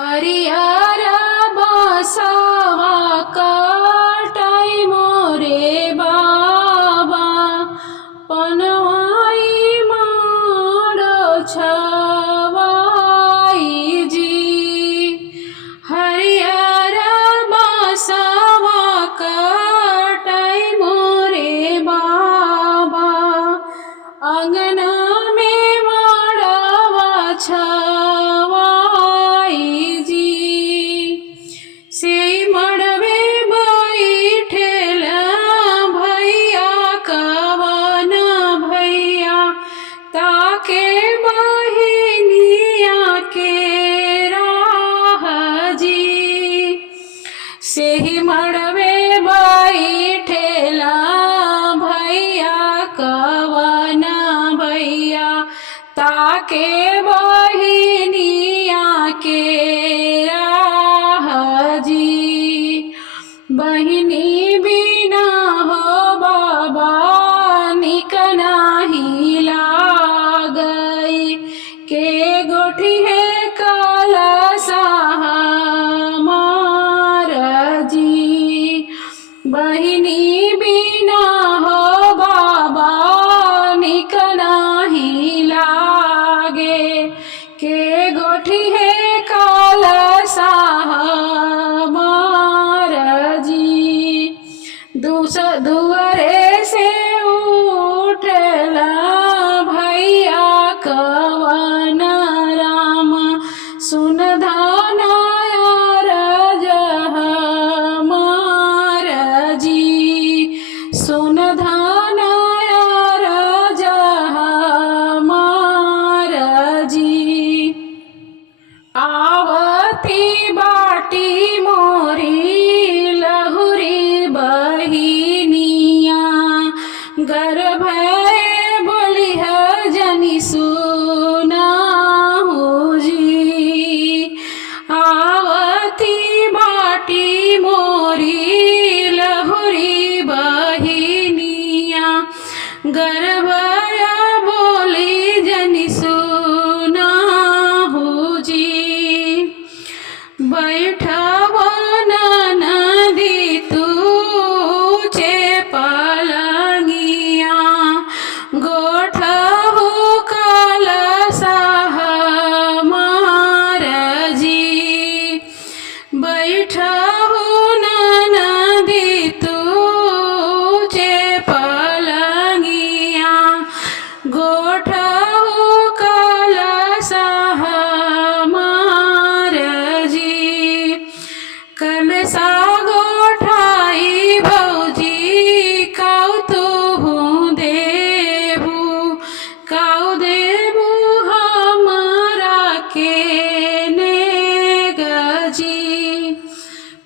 हरिहर बसवा काटाई मोरे बाबा, पनवाई मारो छवाई जी। हरिहर बसवा काटाई मोरे बाबा, अंगना में माड़वा छवाई जी। से मड़वे बैठेला भैया कवन भैया, ताके बहिनिया के राह जी। से मड़वे बैठेला भैया कवन भैया, ताके बहिनिया के राह जी। बहिनी बिना हो बाबा निक नाही लागई, के गोठी है कलसा हमार जी। बहिनी बिना हो बाबा निक नाही लागे, के गोठी है कलसा हमार जी। दुआरे से उठला भैया कवन राम, सुन धनाया रज हमार जी। सुन धनाया रज हमार जी। आवती बाटी मोरी लहुरी बहिनिया, गर्भ बोलिह जनि सुनाहु जी। आवती बाटी मोरी लहुरी बहिनिया, गर्भ बोली जनि सुनाहु जी। बैठवो नदी तू चे पलंगिया, गोठहु कलसा हमार जी। बैठहु नदी तू चे पलंगिया, गोठहु कलसा हमार जी। कलसा गोठाई भौजी काउ तुहु देबू, काउ देबू हमारा के नेग जी।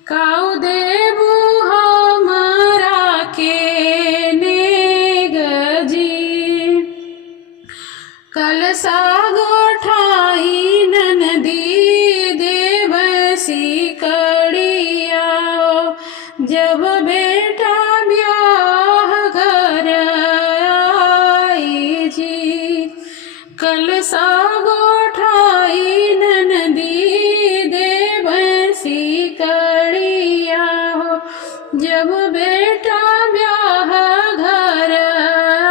काउ देबू हमारा के नेग जी। कलसा गोठाई ननदी देवसी कड़िया, जब बेटा ब्याह घर आई जी। कलसा गोठाई ननदी देवसी कड़िया, जब बेटा ब्याह घर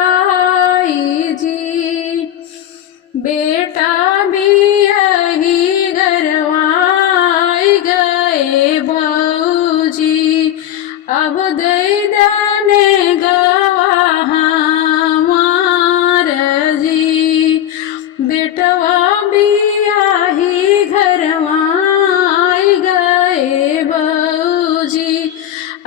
आई जी। बेटा बियाही गरवाई गए भौजी, अब दे दाने गवा हमार जी। बेटवा बियाही घरवाई गए भौजी,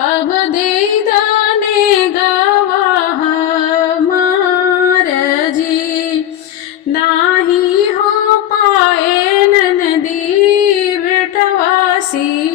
अब दे दाने गवा हमार जी। नाही हो पाए ननदी बेटवा सी